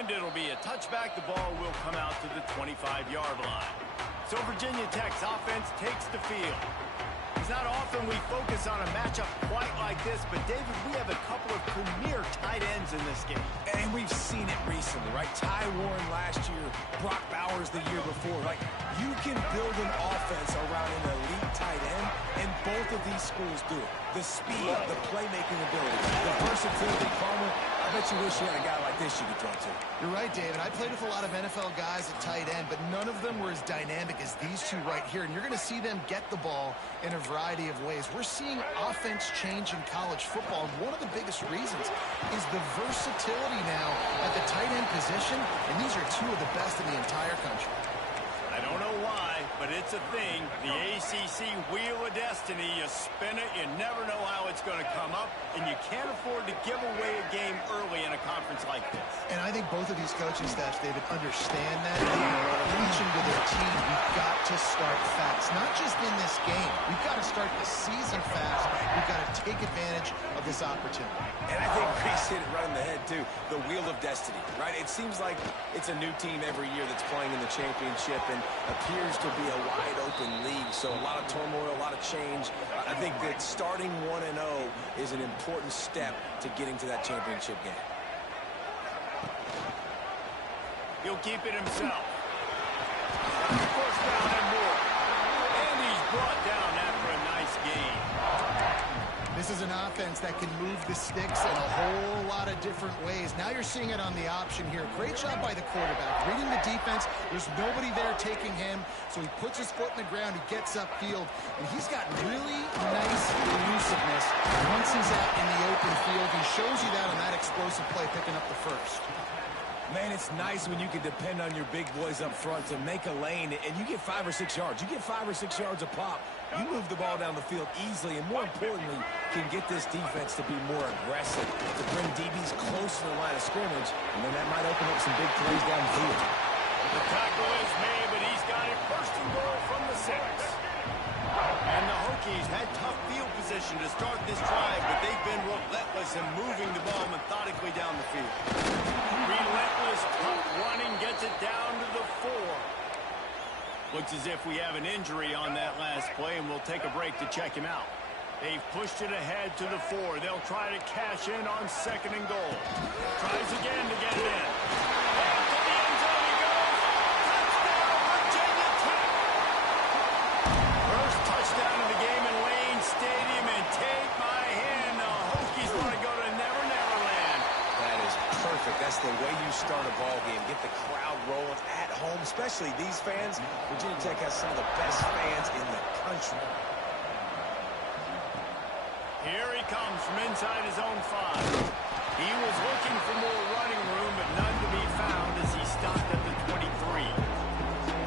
And it'll be a touchback. The ball will come out to the 25-yard line. So Virginia Tech's offense takes the field. It's not often we focus on a matchup quite like this, but David, we have a couple of premier tight ends in this game. And we've seen it recently, right? Ty Warren last year, Brock Bowers the year before. Like, you can build an offense around an elite tight end, and both of these schools do it. The speed, the playmaking ability, the versatility. Palmer, I bet you wish you had a guy like this you could throw to. You're right, David. I played with a lot of NFL guys at tight end, but none of them were as dynamic as these two right here. And you're going to see them get the ball in a variety of ways. We're seeing offense change in college football. And one of the biggest reasons is the versatility now at the tight end position. And these are two of the best in the entire country. I don't know why, but it's a thing. The ACC Wheel of Destiny, you spin it, you never know how it's going to come up, and you can't afford to give away a game early in a conference like this. And I think both of these coaching staffs, David, understand that. They are preaching to their team, we've got to start fast. Not just in this game. We've got to start the season fast. We've got to take advantage of this opportunity. And I think Grace hit it right in the head, too. The Wheel of Destiny, right? It seems like it's a new team every year that's playing in the championship and appears to be a wide-open league. So a lot of turmoil, a lot of change. I think that starting 1-0 is an important step to getting to that championship game. He'll keep it himself. First down and more. And he's brought down after a nice gain. This is an offense that can move the sticks in a whole lot of different ways. Now you're seeing it on the option here. Great job by the quarterback. Reading the defense, there's nobody there taking him, so he puts his foot in the ground, he gets upfield, and he's got really nice elusiveness once he's out in the open field. He shows you that on that explosive play, picking up the first. Man, it's nice when you can depend on your big boys up front to make a lane, and you get 5 or 6 yards. You get 5 or 6 yards a pop. You move the ball down the field easily, and more importantly, can get this defense to be more aggressive, to bring DBs close to the line of scrimmage, and then that might open up some big plays down the field. The tackle is made, but he's got it first and goal from the 6. And the Hokies had tough field position to start this drive, but they've been relentless in moving the ball methodically down the field. Relentless, tough running, gets it down to the 4. Looks as if we have an injury on that last play, and we'll take a break to check him out. They've pushed it ahead to the 4. They'll try to cash in on 2nd and goal. Tries again to get it in. And to the end zone he goes. Touchdown, Virginia Tech. First touchdown of the game in Lane Stadium, and take my hand, the Hokies want to go to Never Never Land. That is perfect. That's the way you start a ball game. Get the crowd rolling at home, especially these fans. Virginia Tech has some of the best fans in the country. Here he comes from inside his own 5. He was looking for more running room, but none to be found as he stopped at the 23.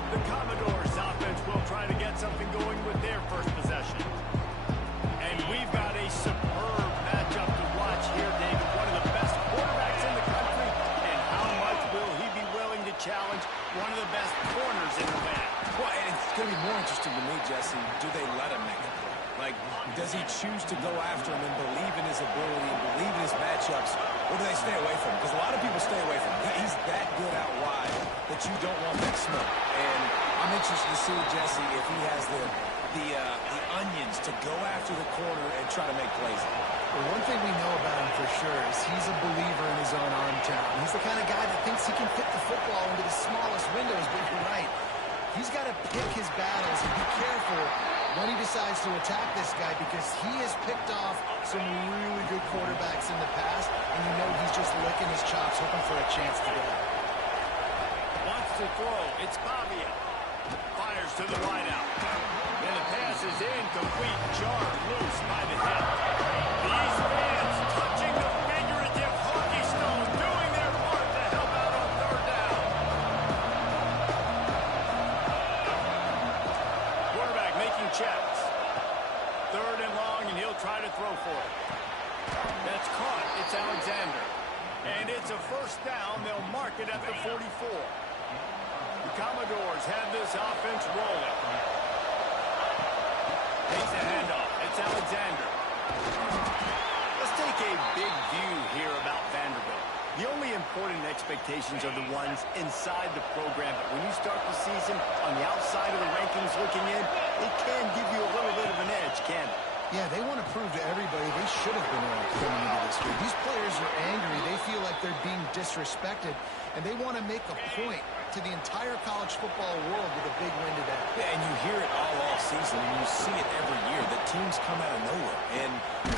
The Commodores offense will try to get something going with their first possession. And we've got a superb matchup to watch here, David. One of the best quarterbacks in the country. And how much will he be willing to challenge one of the best corners in the land? Well, and it's going to be more interesting to me, Jesse, do they let him make a play? Like, does he choose to go after him and believe in his ability and believe in his matchups, or do they stay away from him? Because a lot of people stay away from him. He's that good out wide that you don't want that smoke. And I'm interested to see, Jesse, if he has the onions to go after the corner and try to make plays. Well, one thing we know about him for sure is he's a believer in his own arm talent. He's the kind of guy that thinks he can fit the football into the smallest windows, but you're right. He's got to pick his battles and be careful when he decides to attack this guy, because he has picked off some really good quarterbacks in the past, and you know he's just licking his chops, hoping for a chance to get out. Wants to throw. It's Bobia. Fires to the wideout. And the pass is incomplete. Jarred loose by the hip. These fans touching the figurative hockey stone, doing their part to help out on 3rd down. Quarterback making checks. 3rd and long, and he'll try to throw for it. That's caught. It's Alexander. And it's a 1st down. They'll mark it at the 44. The Commodores have this offense rolling. Takes a handoff. It's Alexander. Let's take a big view here about Vanderbilt. The only important expectations are the ones inside the program. But when you start the season on the outside of the rankings looking in, it can give you a little bit of an edge, can it? Yeah, they want to prove to everybody they should have been ranked coming into this week. These players are angry. They feel like they're being disrespected, and they want to make a point to the entire college football world with a big win today. Yeah, and you hear it all season, and you see it every year. The teams come out of nowhere, and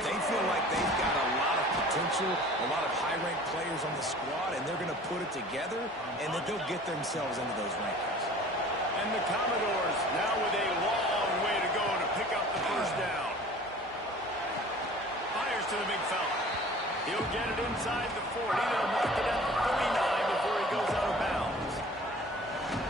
they feel like they've got a lot of potential, a lot of high-ranked players on the squad, and they're going to put it together, and that they'll get themselves into those rankings. And the Commodores now with a long way to go to pick up the first down. Fires to the big fella. He'll get it inside the 40. They'll mark it at the 39 before he goes out of bounds.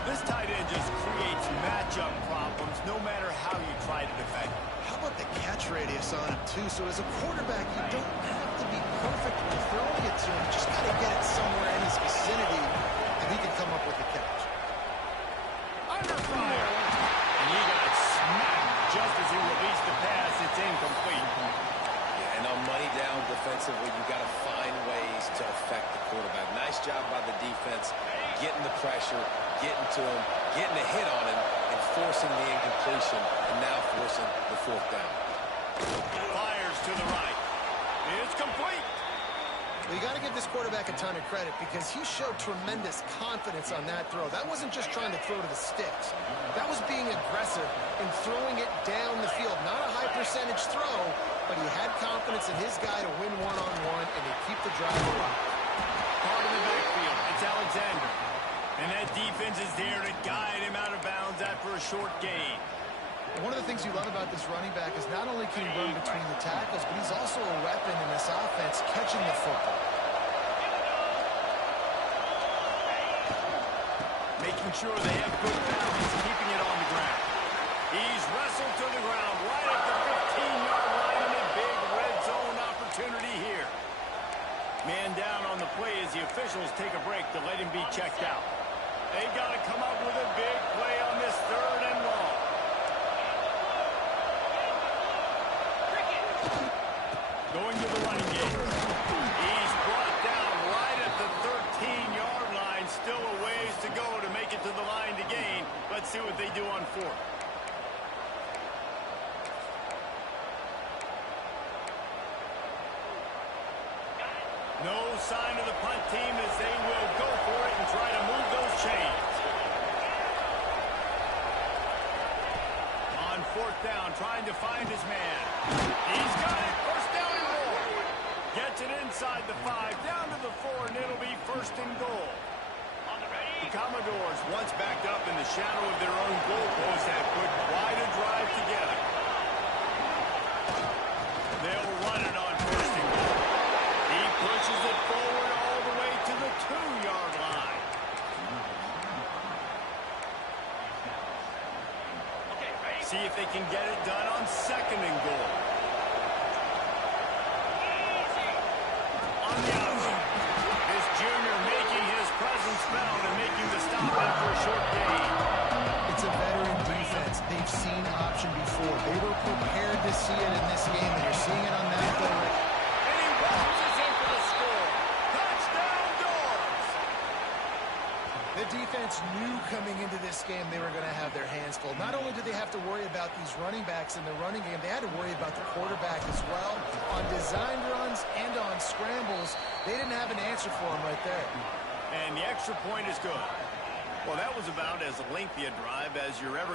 This tight end just creates matchup problems no matter how you try to defend. How about the catch radius on him, too? So as a quarterback, you don't have to be perfect when throwing it to him. You just got to get it somewhere in his vicinity, and he can come up with the catch. Under fire. And he got smacked just as he released the pass. It's incomplete. Yeah, and on money down defensively, you got to find ways to affect the quarterback. Nice job by the defense, getting the pressure, getting to him, getting a hit on him, and forcing the incompletion, and now forcing the fourth down. Fires to the right. It's complete. Well, you got to give this quarterback a ton of credit because he showed tremendous confidence on that throw. That wasn't just trying to throw to the sticks. That was being aggressive and throwing it down the field. Not a high percentage throw, but he had confidence in his guy to win one-on-one and to keep the drive alive. Hard in the backfield. It's Alexander. And that defense is there to guide him out of bounds after a short gain. One of the things you love about this running back is not only can he run between the tackles, but he's also a weapon in this offense catching the football. Making sure they have good balance, keeping it on the ground. He's wrestled to the ground right at the 15-yard line in a big red zone opportunity here. Man down on the play as the officials take a break to let him be checked out. They've got to come up with a big play on this 3rd and long. Going to the running game. He's brought down right at the 13-yard line. Still a ways to go to make it to the line to gain. Let's see what they do on 4th. No sign of the punt team as they will go for it and try to move those chains. On 4th down, trying to find his man. He's got it. First down and more. Gets it inside the 5, down to the 4, and it'll be 1st and goal. The Commodores, once backed up in the shadow of their own goalpost, have put quite a drive together. They'll run it on 1st and goal. He pushes it forward all the way to the 2-yard line. See if they can get it done on 2nd and goal. On the outside, this junior making his presence felt and making the stop after a short gain. It's a veteran defense. They've seen option before. They were prepared to see it in this game, and you're seeing it on that play. And he bounces in for the score. Touchdown, Dogs! The defense knew coming into this game they were going to have their hands full. Not only did they have to worry about these running backs in the running game, they had to worry about the quarterback as well. On design runs and on scrambles, they didn't have an answer for him right there. And the extra point is good. Well, that was about as lengthy a drive as you're ever